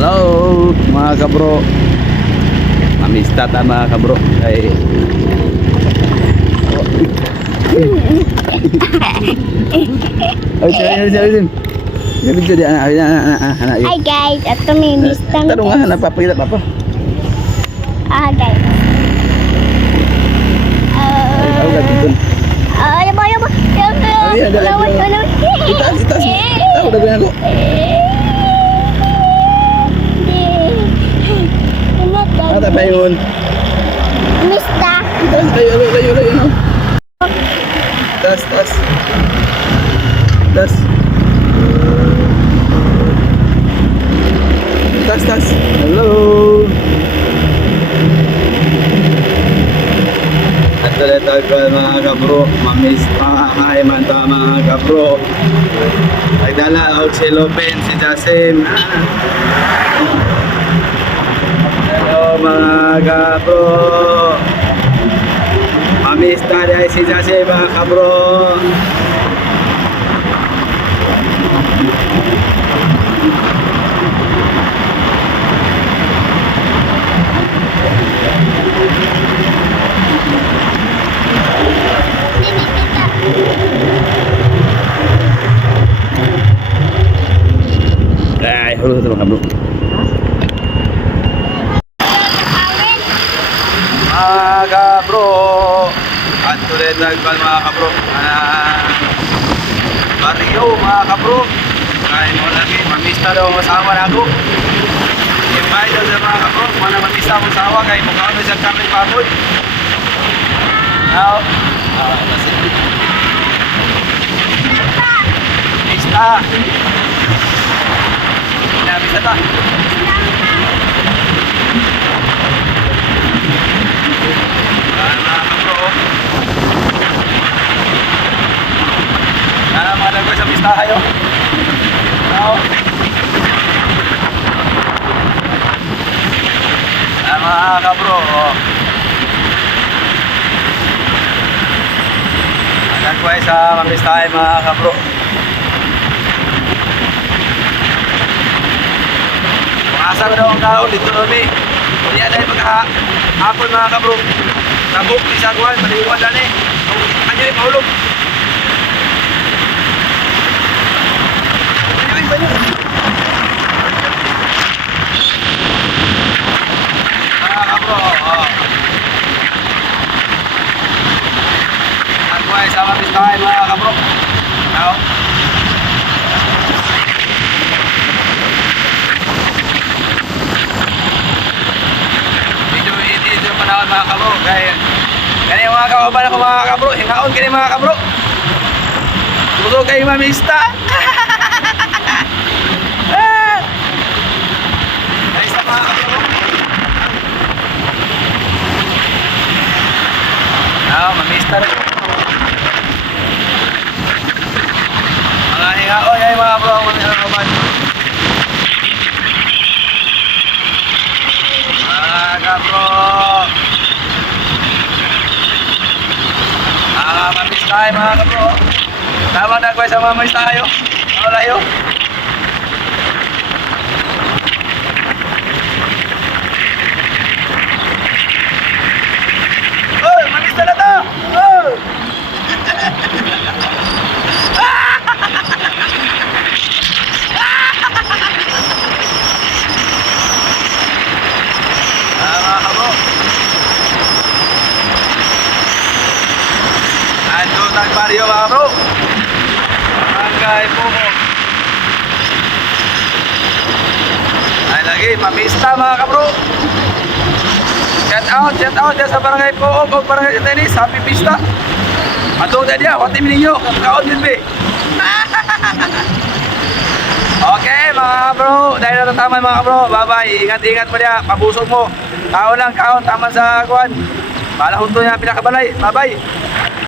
Hello mga kabro Amistad ah, mga kabro Ay Ay, sorry, sorry, sorry. Galing ka di, anak, anak, anak, anak, anak. Hi guys, ito may mistang Tanong nga, anak, papakita, papa. Ah guys. Ay, tao ka, dito. Ah, alam mo, alam mo. Alam mo. Ay, ay, ay, Alam mo, ay. alam mo. Itaas, itaas. Tao, Mata pa yun. Mista. Layo, layo, layo, layo. Tas, tas. Tas. Tas, tas. Hello. At ulit ako mga kabro, mamis pahay man ta mga kabro. Nagdala ako si Lopen, si Jasim. Hello mga kabro. Mamis tayo si Jasim mga kabro. Ay, halo sa mga kabro. Mga kabro, at ulit nagpal mga kabro. Ah, Barrio mga kabro. Kain mo lagi, mamista daw ang asawa na ako. Invite daw sa mga kabro, mana mamista ang asawa kay mukha na siya kami paboy. Now, kasi. Mista. Pinabisa ta. Ah, mga kabro. Nagawin sa pista kayo. Now, ah, mga kabro. oh. Nagawin sa mamistahe mga kabro. Asa na daw ang kaon dito kami. Kaya dahil pagka hapon mga kabro. Nabuk di sa kuwan, maliwan na ni. Ano yung maulog? Ay, banyo. Mga kabro, oh. Ang kuwan sa mamistahe mga kabro. Now, Medyo init yung panahon mga kabro. Kaya, kaya yung mga kauban ako mga kabro. Hingaon kaya mga kabro. Tuto kayo mamista. Ah! Ayos na mga kabro. Mga hingaon kayo mga kabro. Mga. Mga kabro. Ah, mamis tayo mga kabro. Tama na sa mamis tayo. Wala yun. Oh, mamis na na to. Oh. Ah, mga kabro. Ando bro. Barangay Pumo. Ay lagi, pamista mga kabro. Shout out, shout out dyan sa barangay Pumo o barangay Tenis. Happy pista. Atong dyan yan, wati mininyo. Kaon din be. Okay mga bro, dahil natataman mga bro, bye bye, ingat-ingat mo niya, pabusog mo. Kaon lang, kaon, tama sa kuwan. Balahon to niya, pinakabalay, bye bye.